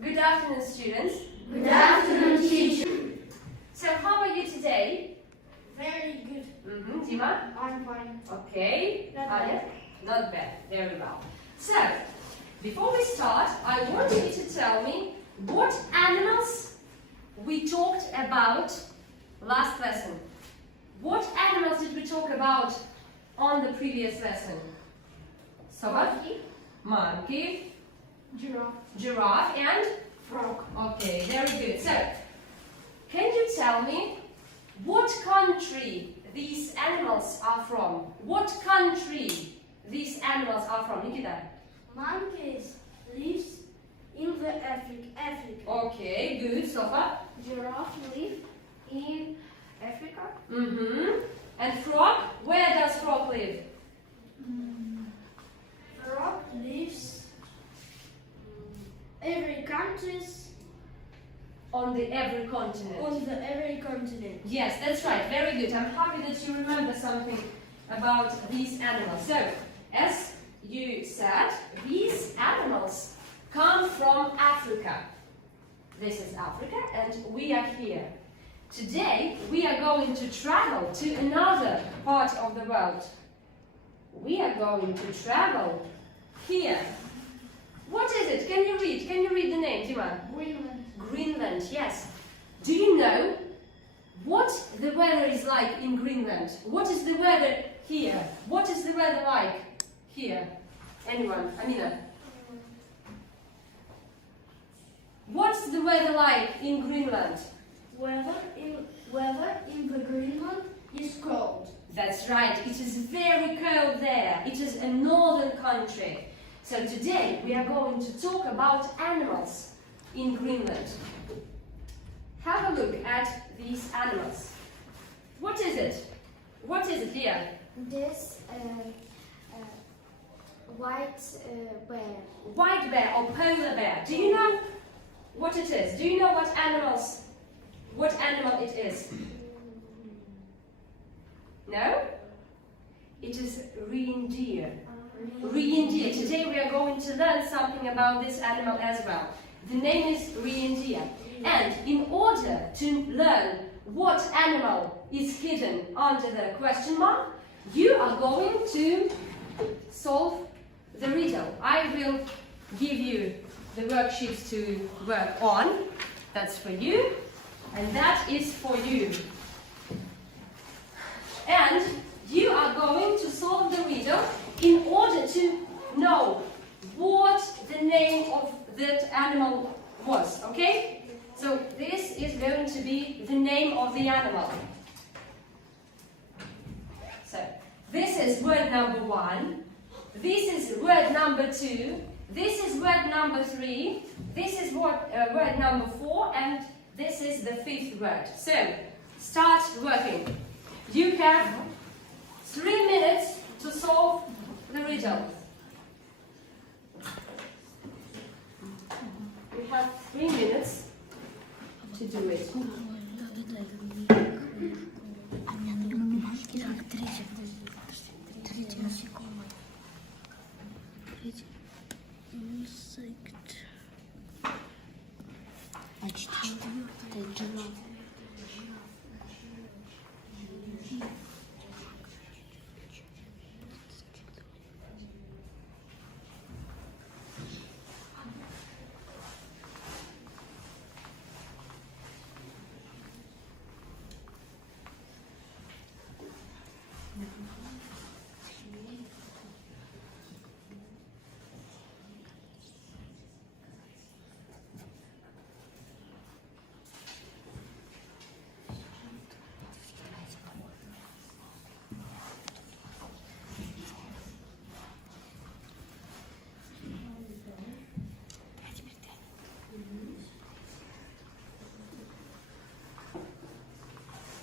Good afternoon, students. Good afternoon, teacher. So, how are you today? Very good. Tema? I'm fine. Okay. Not bad. Anya? Not bad. Very well. So, before we start, I want you to tell me what animals we talked about last lesson. What animals did we talk about on the previous lesson? So what? Monkey, giraffe, and Frog. okay, very good. So, can you tell me what country these animals are from? What country these animals are from? Nikita? Monkeys lives in the Africa. Okay, good. Sofa? Giraffe live in Africa. And frog? Where does frog live? Frog lives every countries On the every continent. on the every continent. Yes, that's right. Very good. I'm happy that you remember something about these animals. So, as you said, these animals come from Africa. This is Africa, and we are here. Today, we are going to travel to another part of the world. We are going to travel here. What is it? Can you read? Can you read the name, Tema? Greenland. Greenland, yes. Do you know what the weather is like in Greenland? What is the weather here? What is the weather like here? Anyone? Amina? What's the weather like in Greenland? Weather in the Greenland is cold. That's right, it is very cold there. It is a northern country. So today we are going to talk about animals in Greenland. Have a look at these animals. What is it? What is it here? This white bear. White bear or polar bear. Do you know what it is? Do you know what animal it is? No? It is reindeer. Reindeer. Today we are going to learn something about this animal as well. The name is reindeer. And in order to learn what animal is hidden under the question mark, you are going to solve the riddle. I will give you the worksheets to work on. That's for you. And that is for you. And you are going to solve the riddle in order to know what the name of that animal was, okay? So this is going to be the name of the animal. So this is word number 1. This is word number 2. This is word number 3. This is word number 4. And this is the 5th word. So start working. You have 3 minutes to solve the riddle. You have 3 minutes to do it.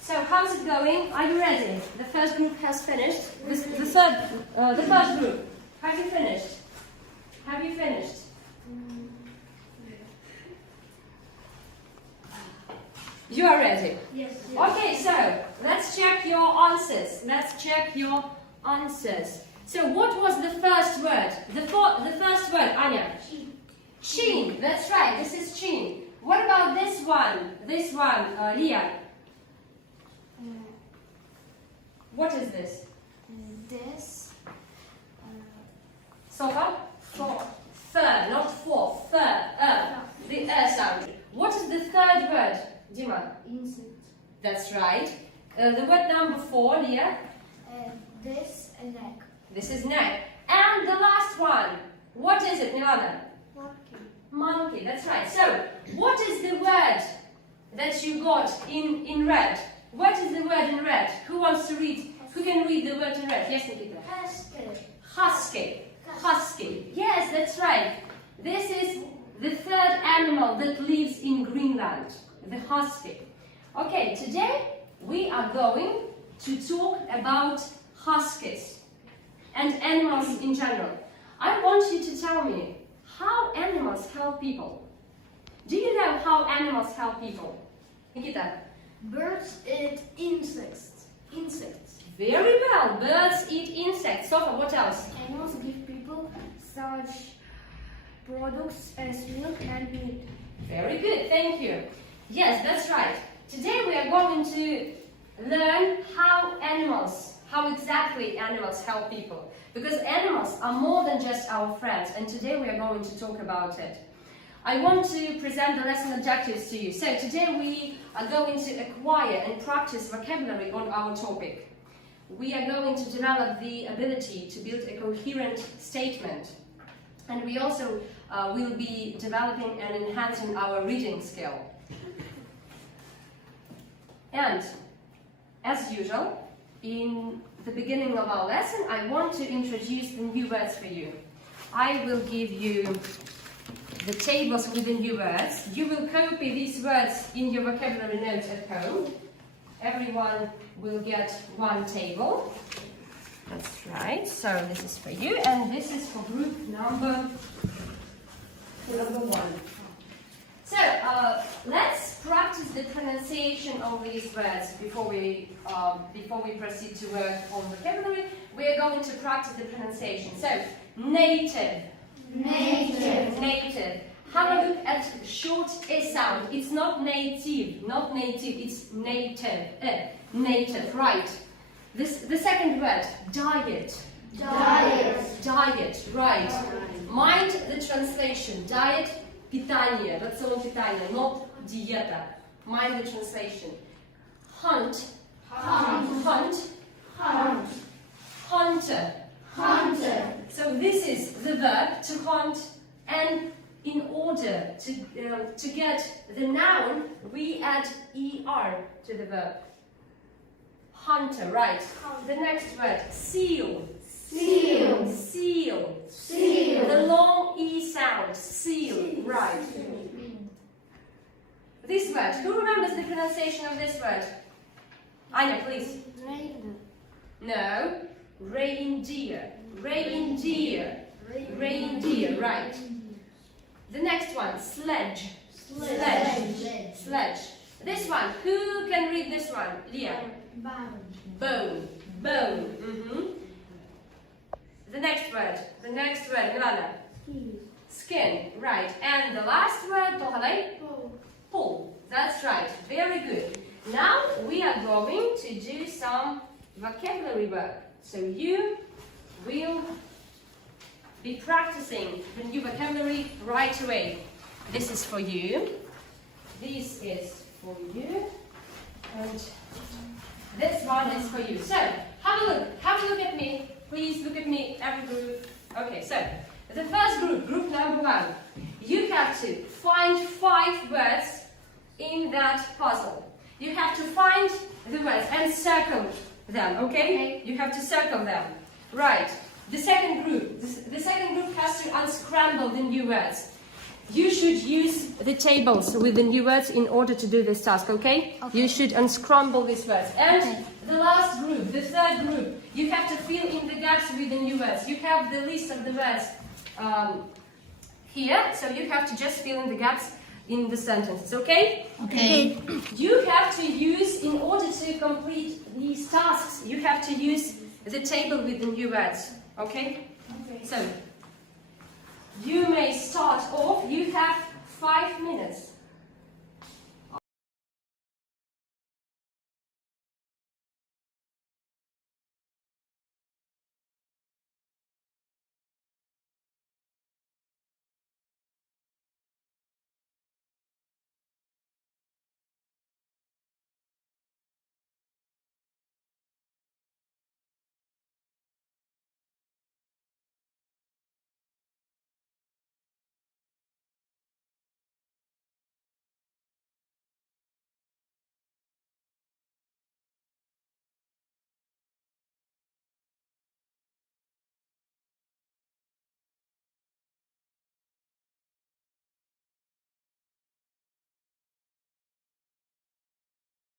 So how's it going? Are you ready? The first group has finished. The first group. Have you finished? Have you finished? You are ready? Yes. Okay, so let's check your answers. Let's check your answers. So what was the first word? The first word, Anya? Chin, that's right, this is chin. What about this one? This one, Leah. What is this? This. Sofa? For. Third, not fourth, third, the sound. What is the third word, Dima? Insect. That's right. The word number 4, Leah. This a neck. This is neck. And the last one, what is it, Milana? Monkey. Monkey, that's right. So, what is the word that you got in red? What is the word in red? Who wants to read? Who can read the word in red? Yes, Nikita. Husky. Husky. Husky. Yes, that's right. This is the third animal that lives in Greenland, the husky. Okay, today we are going to talk about huskies and animals in general. I want you to tell me how animals help people. Do you know how animals help people? Nikita. Birds eat insects. Insects. Very well. Birds eat insects. Sofa, what else? Animals give people such products as milk and meat. Very good, thank you. Yes, that's right. Today we are going to learn how exactly animals help people. Because animals are more than just our friends, and today we are going to talk about it. I want to present the lesson objectives to you. So today we are going to acquire and practice vocabulary on our topic. We are going to develop the ability to build a coherent statement. And we also will be developing and enhancing our reading skill. And, as usual, in the beginning of our lesson, I want to introduce the new words for you. I will give you the tables with the new words. You will copy these words in your vocabulary notes at home. Everyone will get one table. That's right, so this is for you, and this is for group number 1. So, let's practice the pronunciation of these words before we proceed to work on vocabulary. We are going to practice the pronunciation. So, native. Native. Native. Have a look at short A sound. It's not native, it's native. Native, right. The second word, diet. Diet. Diet, right. Mind the translation. Diet, питание, рацион питания, not диета. Mind the translation. Hunt. Hunt. Hunt. Hunt. Hunter. Hunter. So this is the verb to hunt, and in order to get the noun, we add er to the verb. Hunter, right. The next word, seal. Seal. Seal. Seal. The long E sound, seal, right. This word, who remembers the pronunciation of this word? Anya, please. No, reindeer. Reindeer. Reindeer, right. The next one, sledge. Sledge. Sledge. This one, who can read this one? Leah. Bone. Bone. The next word, Milana. Skin, right. And the last word, Tohalei? Pull. That's right. Very good. Now we are going to do some vocabulary work. So you will be practicing the new vocabulary right away. This is for you. This is for you. And this one is for you. So, have a look. Have a look at me. Please look at me, every group. Okay, so, the first group, group number 1. You have to find 5 words in that puzzle. You have to find the words and circle them, okay? You have to circle them. Right. The second group has to unscramble the new words. You should use the tables with the new words in order to do this task, okay? You should unscramble these words. And the last group, the third group, you have to fill in the gaps with the new words. You have the list of the words here, so you have to just fill in the gaps in the sentences, okay? Okay. You have to use, in order to complete these tasks, you have to use the table with the new words, okay? Okay. So, you may start off. You have 5 minutes.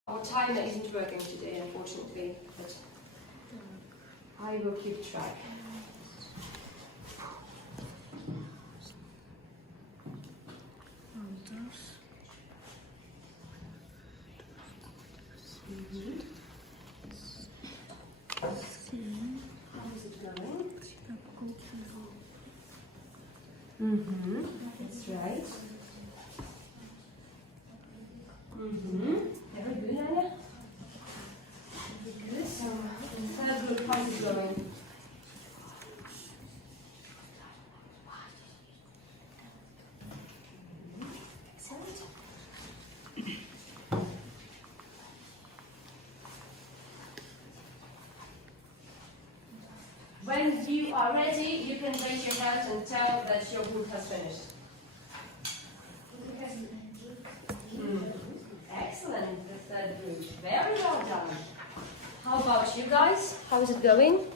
Our timer isn't working today, unfortunately, but I will keep track. How is it going? That's right. Very good, Anna. Very good. So, third group, how is it going? Excellent. When you are ready, you can raise your hand and tell that your group has finished. Excellent, the third group. Very well done. How about you guys? How is it going?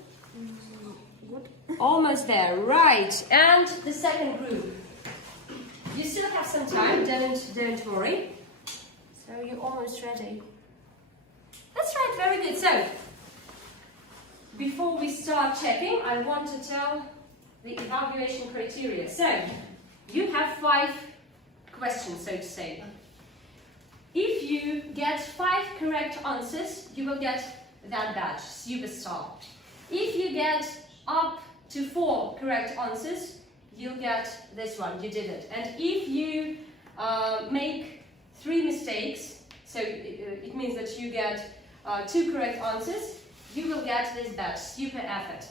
Good. Almost there, right. And the second group. You still have some time, don't worry. So you're almost ready. That's right, very good. So, before we start checking, I want to tell the evaluation criteria. So, you have 5 questions, so to say. If you get 5 correct answers, you will get that badge, superstar. If you get up to 4 correct answers, you'll get this one, you did it. And if you make 3 mistakes, so it means that you get 2 correct answers, you will get this badge, super effort.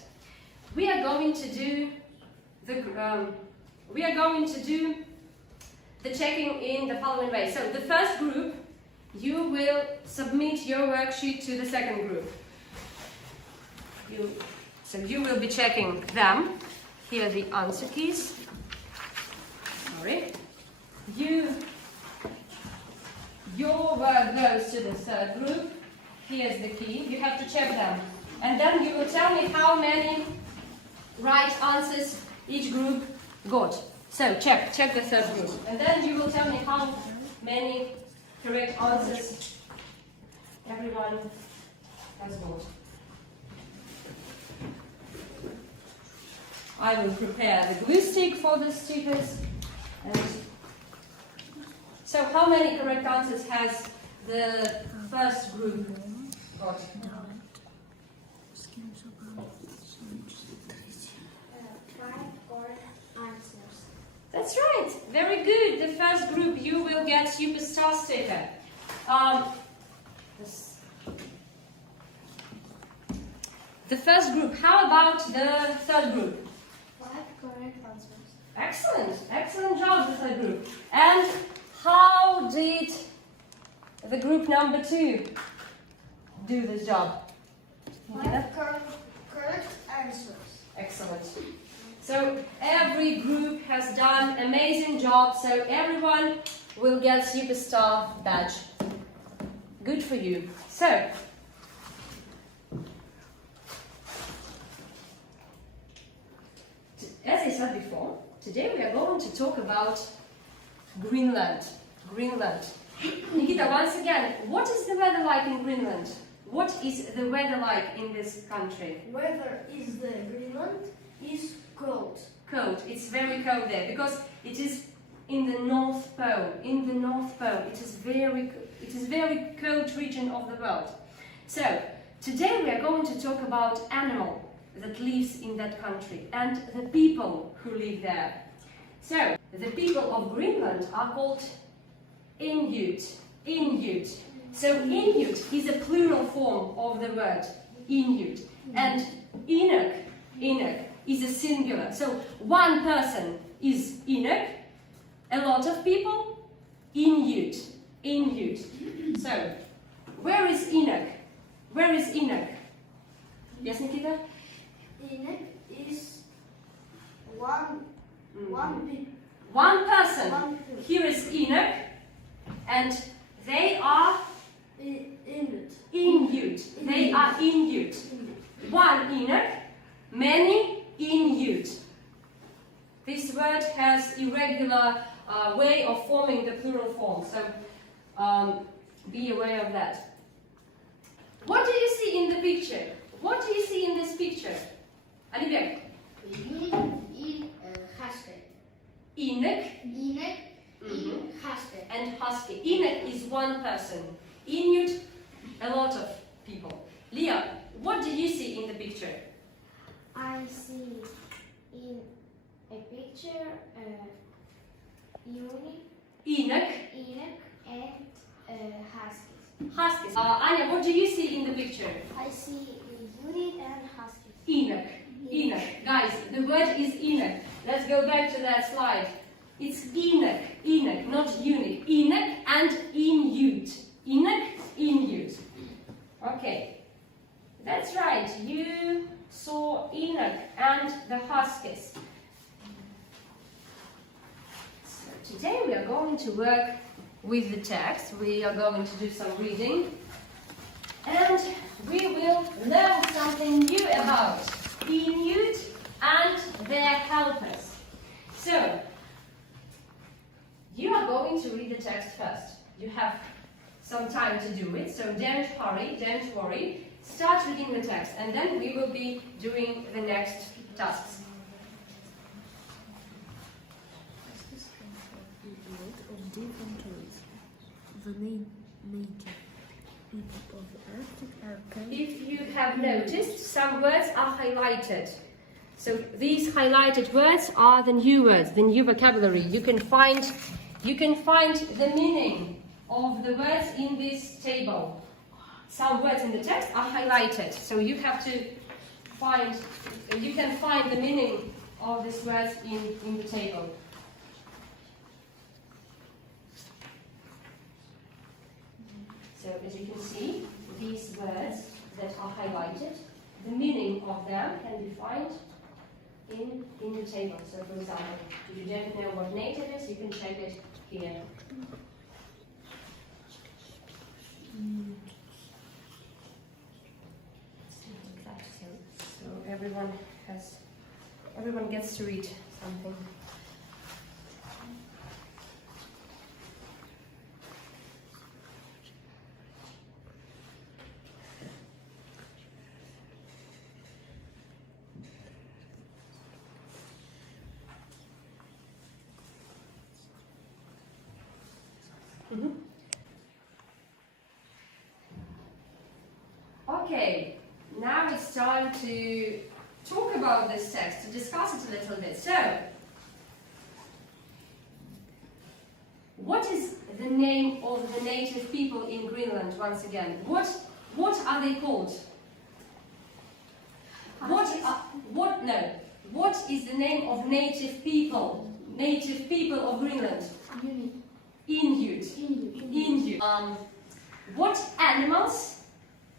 We are going to do the checking in the following way. So the first group, you will submit your worksheet to the second group. So you will be checking them. Here are the answer keys. Sorry. Your work goes to the third group. Here's the key. You have to check them. And then you will tell me how many right answers each group got. So check the third group. And then you will tell me how many correct answers everyone has got. I will prepare the glue stick for the stickers. And so how many correct answers has the first group got? 5 correct answers. That's right. Very good. The first group, you will get superstar sticker. The first group. How about the third group? 5 correct answers. Excellent. Excellent job, the third group. And how did the group number 2 do this job? 5 correct answers. Excellent. So every group has done an amazing job, so everyone will get superstar badge. Good for you. So, as I said before, today we are going to talk about Greenland. Greenland. Nikita, once again, what is the weather like in Greenland? What is the weather like in this country? Weather is the Greenland is cold. Cold. It's very cold there because it is in the North Pole. In the North Pole, it is very cold region of the world. So today we are going to talk about animal that lives in that country and the people who live there. So, the people of Greenland are called Inuit. Inuit. So, Inuit is a plural form of the word Inuit. And Inuk, Inuk is a singular. So, one person is Inuk, a lot of people, Inuit. Inuit. So, where is Inuk? Where is Inuk? Yes, Nikita? Inuk is one person. One person. Here is Inuk, and they are Inuit. Inuit. They are Inuit. One Inuk, many Inuit. This word has irregular way of forming the plural form, so be aware of that. What do you see in the picture? What do you see in this picture? Alibek. Inuk. And husky. Inuk is one person. Inuit, a lot of people. Leah, what do you see in the picture? I see in a picture Inuk. and huskies. Huskies. Anya, what do you see in the picture? I see unit and huskies. Inuk. Inuk. Guys, the word is Inuk. Let's go back to that slide. It's Inuk. Inuk, not unit. Inuk and Inuit. Inuk, Inuit. Okay. That's right. You saw Inuk and the huskies. So today we are going to work with the text. We are going to do some reading. And we will learn something new about Inuit and their helpers. So, you are going to read the text first. You have some time to do it, so don't hurry, don't worry. Start reading the text, and then we will be doing the next tasks. Of different toys. The native people of the Arctic are kind. If you have noticed, some words are highlighted. So these highlighted words are the new words, the new vocabulary. You can find the meaning of the words in this table. Some words in the text are highlighted, so you have to you can find the meaning of these words in the table. So as you can see, these words that are highlighted, the meaning of them can be found in the table. So for example, if you don't know what native is, you can check it here. So everyone gets to read something. Okay, now it's time to talk about this text, to discuss it a little bit. So, what is the name of the native people in Greenland once again? What are they called? What is the name of native people? Native people of Greenland? Inuit. What animals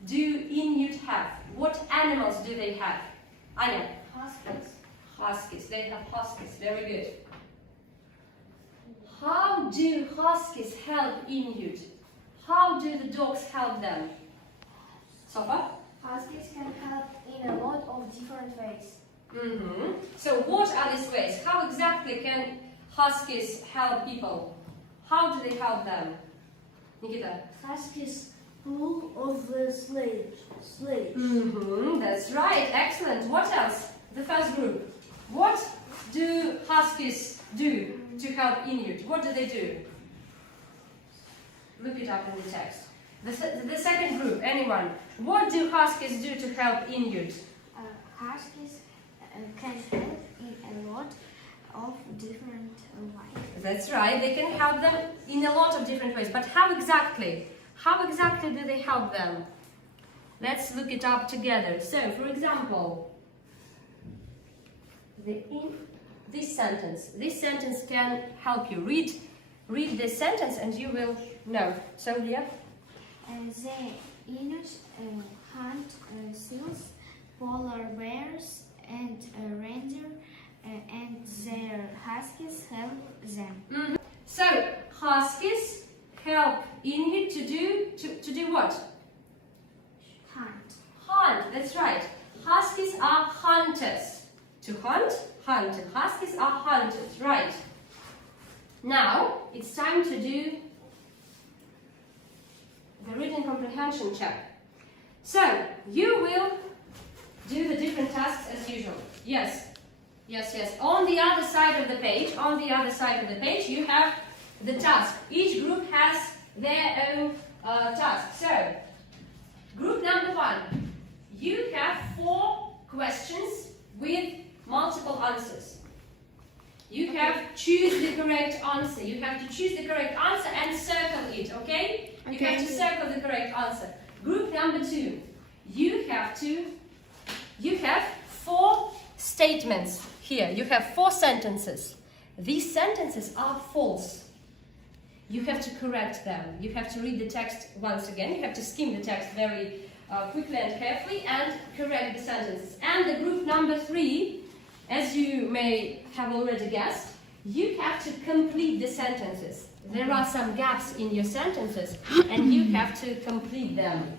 do Inuit have? What animals do they have? Anya? Huskies. Huskies. They have huskies. Very good. How do huskies help Inuit? How do the dogs help them? Sofa? Huskies can help in a lot of different ways. So what are these ways? How exactly can huskies help people? How do they help them? Nikita? Huskies pull of the sledge. That's right. Excellent. What else? The first group. What do huskies do to help Inuit? What do they do? Look it up in the text. The second group. Anyone? What do huskies do to help Inuit? Huskies can help in a lot of different ways. That's right, they can help them in a lot of different ways. But how exactly? How exactly do they help them? Let's look it up together. So, for example, this sentence can help you. Read this sentence and you will know. So, Leah? The Inuit hunt seals, polar bears, and reindeer, and their huskies help them. Mm-hmm. So, huskies help Inuit to do what? Hunt, that's right. Huskies are hunters. To hunt, hunt. And huskies are hunters, right. Now, it's time to do the reading comprehension check. So, you will do the different tasks as usual. Yes. On the other side of the page, you have the task. Each group has their own task. So, group number 1, you have 4 questions with multiple answers. You have choose the correct answer. You have to choose the correct answer and circle it, okay? You have to circle the correct answer. Group number 2, you have 4 statements here. You have 4 sentences. These sentences are false. You have to correct them. You have to read the text once again. You have to skim the text very quickly and carefully and correct the sentences. And the group number 3, as you may have already guessed, you have to complete the sentences. There are some gaps in your sentences and you have to complete them.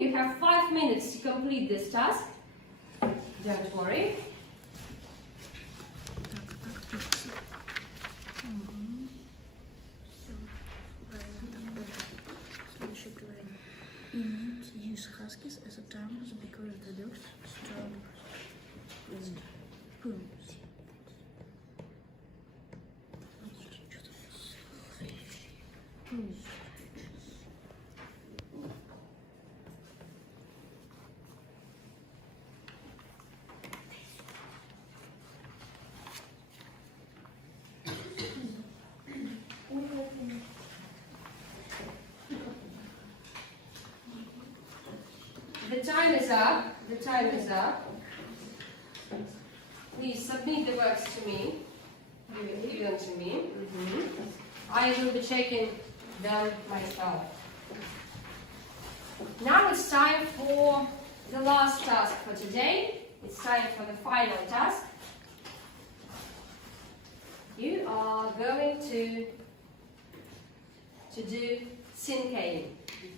You have 5 minutes to complete this task. Don't worry. So we should write Inuit use huskies as a term because the dogs strong with spoons. The time is up. The time is up. Please submit the works to me. Give them to me. I will be checking them myself. Now it's time for the last task for today. It's time for the final task. You are going to do syncane.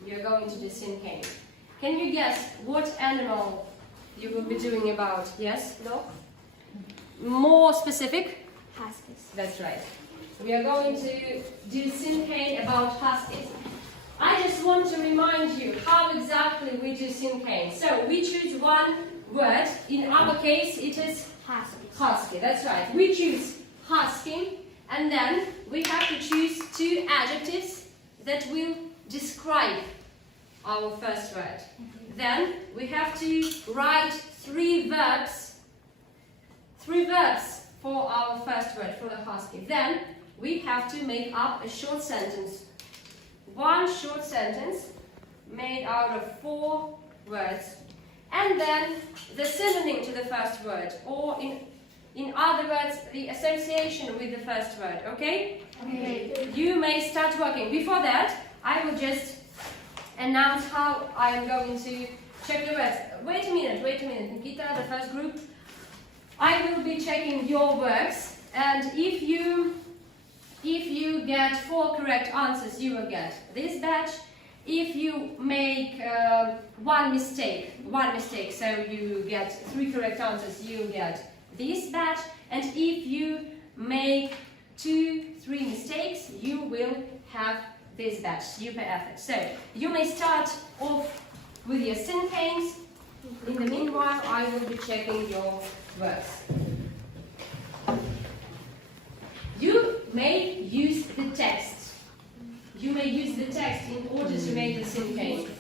You're going to do syncane. Can you guess what animal you will be doing about? Yes? No? More specific? Huskies. That's right. We are going to do syncane about huskies. I just want to remind you how exactly we do syncane. So we choose one word. In our case, it is Husky. husky. That's right. We choose husky, and then we have to choose 2 adjectives that will describe our first word. Then we have to write 3 verbs for our first word, for the husky. Then we have to make up a short sentence. One short sentence made out of 4 words. And then the synonym to the first word, or in other words, the association with the first word, okay? Okay. You may start working. Before that, I will just announce how I am going to check the words. Wait a minute, Nikita, the first group. I will be checking your works, and if you get 4 correct answers, you will get this badge. If you make one mistake, so you get 3 correct answers, you get this badge. And if you make 2-3 mistakes, you will have this badge, super effort. So you may start off with your sentence. In the meanwhile, I will be checking your works. You may use the text. You may use the text in order to make the sentence.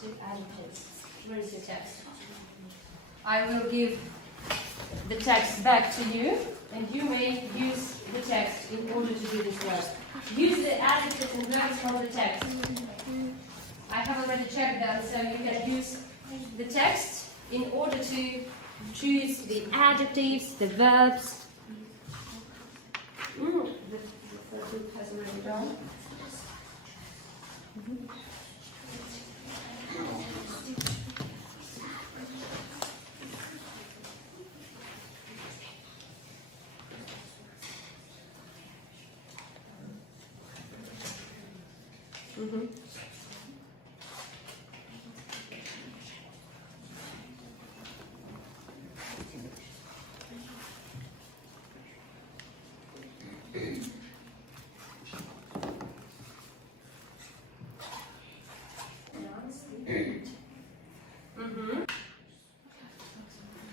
Two adjectives. Where is your text? I will give the text back to you, and you may use the text in order to do this work. Use the adjectives and verbs from the text. I have already checked them, so you can use the text in order to choose the adjectives, the verbs. The first group has already done.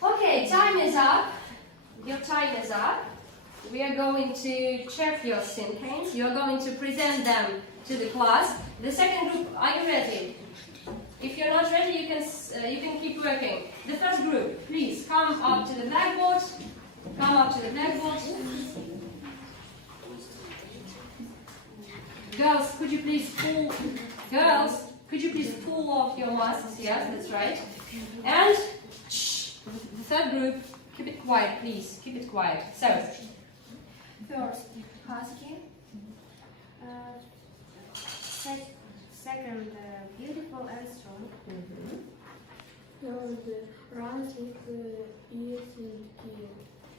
Okay, time is up. Your time is up. We are going to check your sentence. You are going to present them to the class. The second group, are you ready? If you're not ready, you can keep working. The first group, please come up to the blackboard. Come up to the blackboard. Girls, could you please pull? Girls, could you please pull off your masks? Yes, that's right. And the third group, keep it quiet, please. Keep it quiet. So, First, husky. Second, beautiful and strong. Third, runs with ears and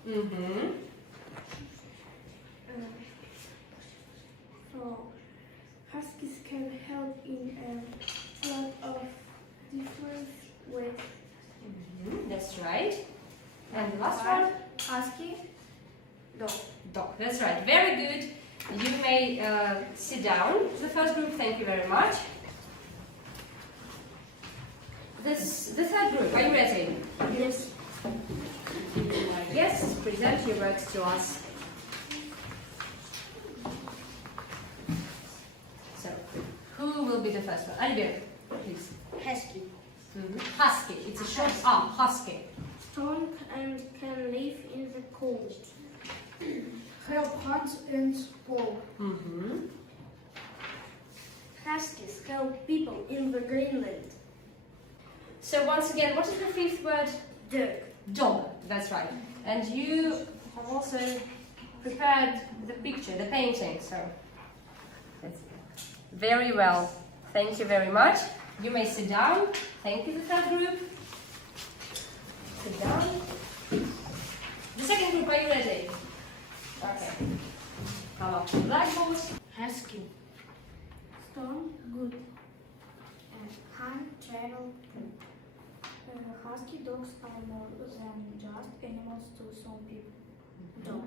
ears. Four, huskies can help in a lot of different ways. That's right. And the last one? Husky, dog. Dog. That's right. Very good. You may sit down. The first group, thank you very much. The third group, are you ready? Yes. Yes, present your works to us. So, who will be the first one? Albert, please. Husky. Husky. It's a short arm. Husky. Strong and can live in the cold. Help hunt and explore. Huskies help people in the Greenland. So once again, what is the fifth word? Dog. Dog. That's right. And you have also prepared the picture, the painting. So, that's very well. Thank you very much. You may sit down. Thank you, the third group. Sit down. The second group, are you ready? Okay. Come up to the blackboard. Husky. Storm, good. Hunt, travel, poop. Husky dogs are more than just animals to some people. Dog.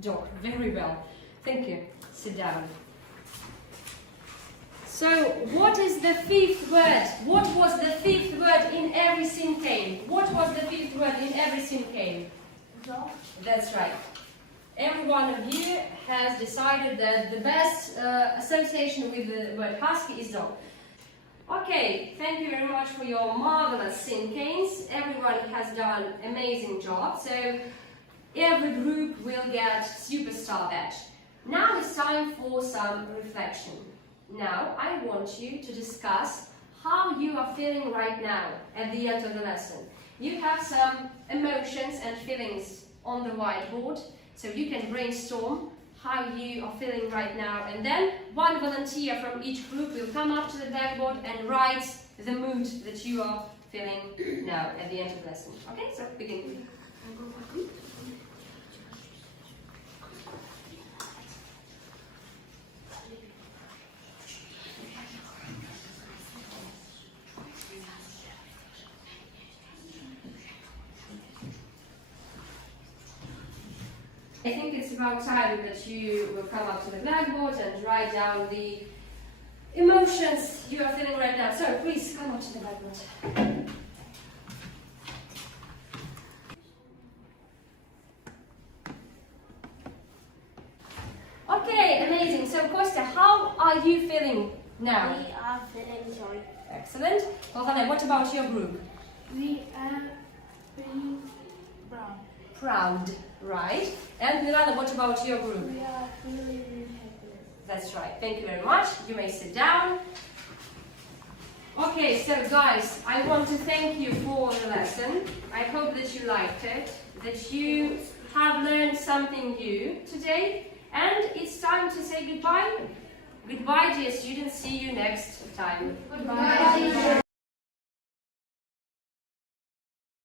Dog. Very well. Thank you. Sit down. So, what is the fifth word? What was the fifth word in every syncane? What was the fifth word in every syncane? Dog. That's right. Every one of you has decided that the best association with the word husky is dog. Okay, thank you very much for your marvelous syncanes. Everyone has done an amazing job. So every group will get superstar badge. Now it's time for some reflection. Now I want you to discuss how you are feeling right now at the end of the lesson. You have some emotions and feelings on the whiteboard, so you can brainstorm how you are feeling right now, and then one volunteer from each group will come up to the blackboard and write the mood that you are feeling now at the end of the lesson. Okay, so begin. I think it's about time that you will come up to the blackboard and write down the emotions you are feeling right now. So please come up to the blackboard. Okay, amazing. So Kostya, how are you feeling now? We are feeling joy. Excellent. Well, what about your group? We are feeling proud. Proud, right? And Milana, what about your group? We are feeling happy. That's right. Thank you very much. You may sit down. Okay, so guys, I want to thank you for the lesson. I hope that you liked it, that you have learned something new today, and it's time to say goodbye. Goodbye, dear students. See you next time. Goodbye.